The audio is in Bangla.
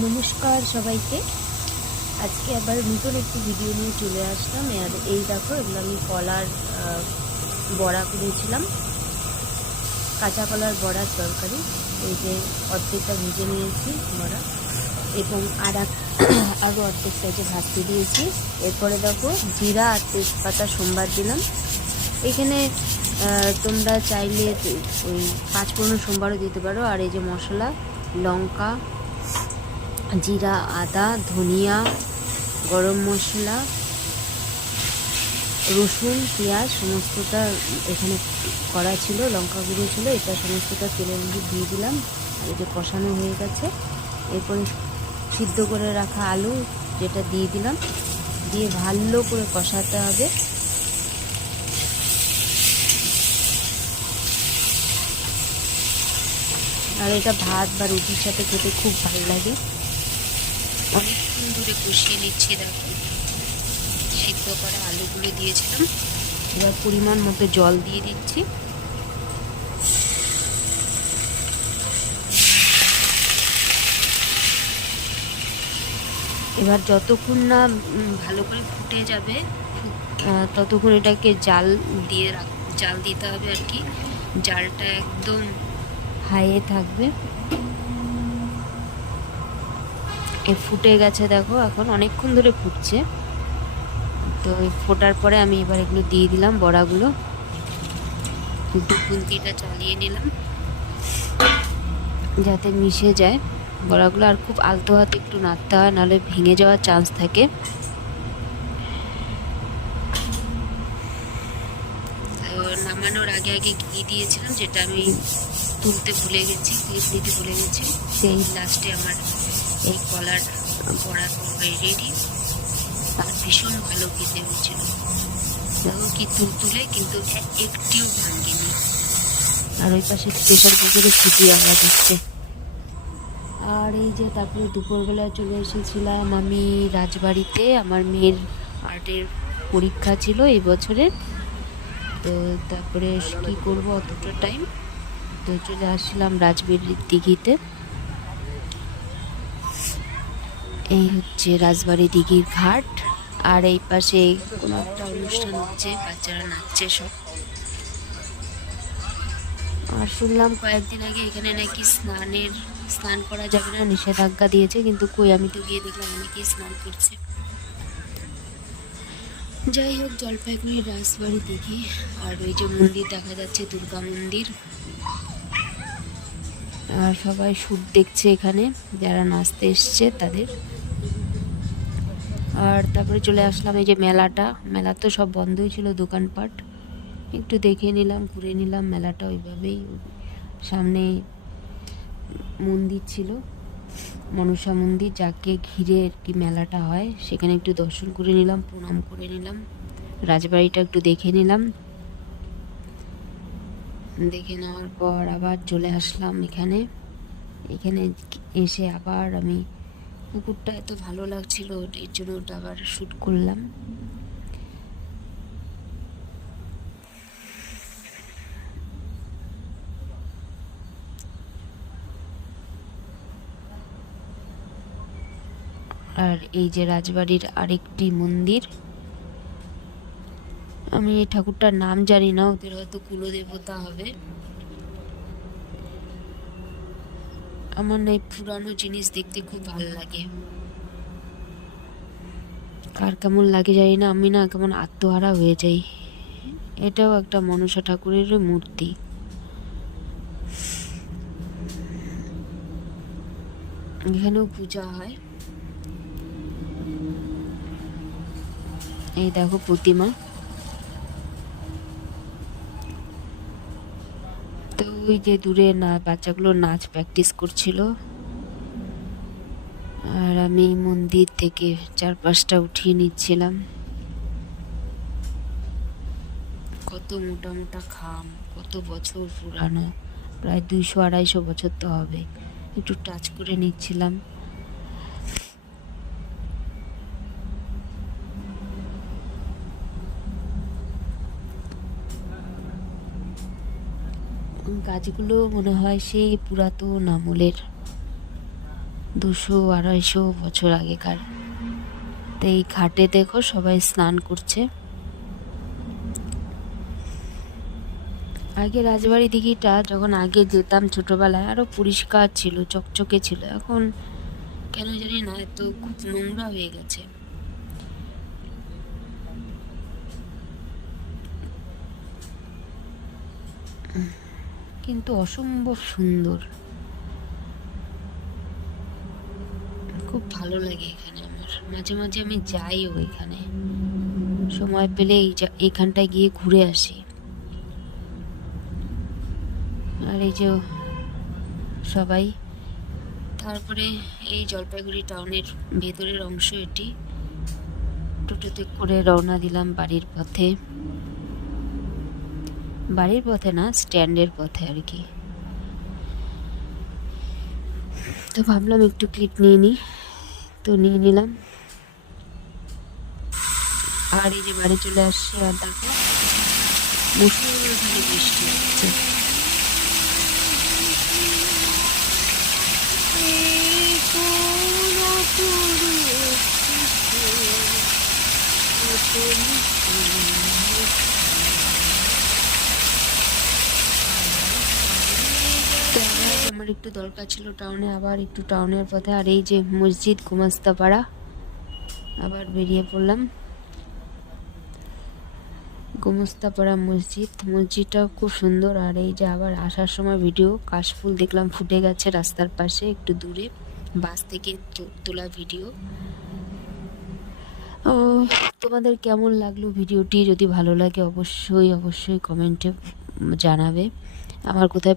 নমস্কার সবাইকে। আজকে আবার নতুন একটি ভিডিও নিয়ে চলে আসলাম। আর এই দেখো, এগুলো আমি কলার বড়া করেছিলাম, কাঁচা কলার বড়ার তরকারি। এই যে অর্ধেকটা ভেজে নিয়েছি বড়া, এবং আরও অর্ধেকটা যে ভাজতে দিয়েছি। এরপরে দেখো জিরা আর তেজপাতা সোমবার দিলাম। এখানে তোমরা চাইলে ওই পাঁচফোড়ন সোমবারও দিতে পারো। আর এই যে মশলা, লঙ্কা, জিরা, আদা, ধনিয়া, গরম মশলা, রসুন, পেঁয়াজ সমস্তটা এখানে করা ছিল, লঙ্কা গুঁড়ো ছিল, এটা সমস্তটা তেলের মধ্যে দিয়ে দিলাম। আর এই যে কষানো হয়ে গেছে। এরপরে সিদ্ধ করে রাখা আলু যেটা দিয়ে দিলাম, দিয়ে ভালো করে কষাতে হবে। আর এটা ভাত বা রুটির সাথে খেতে খুব ভালো লাগে। অনেকক্ষণ ধরে কষিয়ে নিচ্ছি। দেখো, সিদ্ধ করা আলুগুলো দিয়েছিলাম, এবার পরিমাণ মতো জল দিয়ে দিচ্ছি। এবার যতক্ষণ না ভালো করে ফুটে যাবে ততক্ষণ এটাকে জাল দিতে হবে আর কি। জালটা একদম হাইয়ে থাকবে। ফুটে গেছে দেখো, এখন অনেকক্ষণ ধরে ফুটছে। তো ফোটার পরে আমি এবার এগুলো দিয়ে দিলাম, বড়াগুলো একটু খুন্তিটা চালিয়ে নিলাম যাতে মিশে যায় বড়াগুলো। আর খুব আলতো হাতে একটু নাড়তে হয়, নাহলে ভেঙে যাওয়ার চান্স থাকে। নামানোর আগে আগে ঘি দিয়েছিলাম, যেটা আমি তুলতে ভুলে গেছি, ক্লিপ দিতে ভুলে গেছি। সেই লাস্টে আমার এই কলার বড়া তরকারি রেডি। আর ভীষণ ভালো খেতে হয়েছিল। দেখো কি তুলতুলে, কিন্তু একটিও ভাঙেনি। আর ওই পাশে প্রেশার কুকারে সিটি আওয়াজ হচ্ছে। আর এই যে তারপরে দুপুরবেলা চলে এসেছিলাম আমি রাজবাড়িতে। আমার মেয়ের আর্টের পরীক্ষা ছিল এই বছরের। তো তারপরে কি করব, অতটা টাইম, তো চলে আসলাম রাজবাড়ির দিঘিতে। এই হচ্ছে রাজবাড়ি দিঘির ঘাট। আর এই পাশে কোনো একটা অনুষ্ঠান হচ্ছে, বাচ্চারা নাচছে সব। আর শুনলাম কয়েকদিন আগে এখানে নাকি স্নান করা যাবে না, নিষেধাজ্ঞা দিয়েছে, কিন্তু কই, আমি তো গিয়ে দেখলাম অনেকেই স্নান করছে। যাই হোক, জলপাইগুড়ি রাজবাড়ি দিঘি। আর ওই যে মন্দির দেখা যাচ্ছে, দুর্গা মন্দির। আর সবাই শুট দেখছে এখানে, যারা নাচতে এসছে তাদের। আর তারপরে চলে আসলাম এই যে মেলা তো সব বন্ধই ছিল, দোকানপাট একটু দেখে নিলাম, ঘুরে নিলাম মেলাটা। ওইভাবেই সামনে মন্দির ছিল, মনসা মন্দির, যাকে ঘিরে আর কি মেলাটা হয়, সেখানে একটু দর্শন করে নিলাম, প্রণাম করে নিলাম, রাজবাড়িটা একটু দেখে নিলাম। দেখে নেওয়ার পর আবার চলে আসলাম এখানে এসে আবার আমি পুকুরটা এত ভালো লাগছিল, এর জন্য ওটা আবার শ্যুট করলাম। আর এই যে রাজবাড়ির আরেকটি মন্দির, আমি এই ঠাকুরটার নাম জানি না, ওদের হয়তো কুলদেবতা হবে। আমার না এই পুরানো জিনিস দেখতে খুব ভালো লাগে। কার কেমন লাগে জানি না, আমি না কেমন আত্মহারা হয়ে যাই। এটাও একটা মনসা ঠাকুরের মূর্তি। এখানেও পূজা হয়। এই দেখো প্রতিমা। তো ওই যে দূরে বাচ্চাগুলো নাচ প্র্যাকটিস করছিল। আর আমি মন্দির থেকে চারপাশটা উঠিয়ে নিচ্ছিলাম। কত মোটা মোটা খাম, কত বছর পুরানো, প্রায় 200-250 বছর তো হবে। একটু টাচ করে নিচ্ছিলাম। গাছগুলো মনে হয় সেই পুরাতন আমলের। 200-250 বছর আগেকার। তো এই ঘাটে দেখো সবাই স্নান করছে। আগে রাজবাড়ি দিঘিটা যখন আগে যেতাম ছোটবেলায় আরো পরিষ্কার ছিল, চকচকে ছিল। এখন কেন জানি না এত খুব নোংরা হয়ে গেছে। কিন্তু অসম্ভব সুন্দর, খুব ভালো লাগে এখানে। আমার মাঝে মাঝে আমি যাইও এখানে, সময় পেলে এইখানটায় গিয়ে ঘুরে আসি। আর এই যে সবাই, তারপরে এই জলপাইগুড়ি টাউনের ভেতরের অংশ এটি। টোটোতে করে রওনা দিলাম বাড়ির পথে, বাড়ির পথে না, স্ট্যান্ডের পথে আর কি। তো ভাবলাম একটু ক্লিপ নিয়ে নিই, তো নিয়ে নিলাম। আর এই যে বাড়ি চলে আসছে, আর দেখো মুসুলধারে বৃষ্টি হচ্ছে। আমার একটু দরকার ছিল টাউনে, আবার একটু টাউনের পথে। আর এই যে মসজিদ গোমাস্তাপাড়া, আবার বেরিয়ে পড়লাম। গোমস্তাপাড়া মসজিদটাও খুব সুন্দর। আর এই যে আবার আসার সময় ভিডিও, কাশফুল দেখলাম ফুটে গেছে রাস্তার পাশে একটু দূরে, বাস থেকে তোলা ভিডিও। ও, তোমাদের কেমন লাগলো ভিডিওটি? যদি ভালো লাগে অবশ্যই অবশ্যই কমেন্টে জানাবে। আমার কোথায়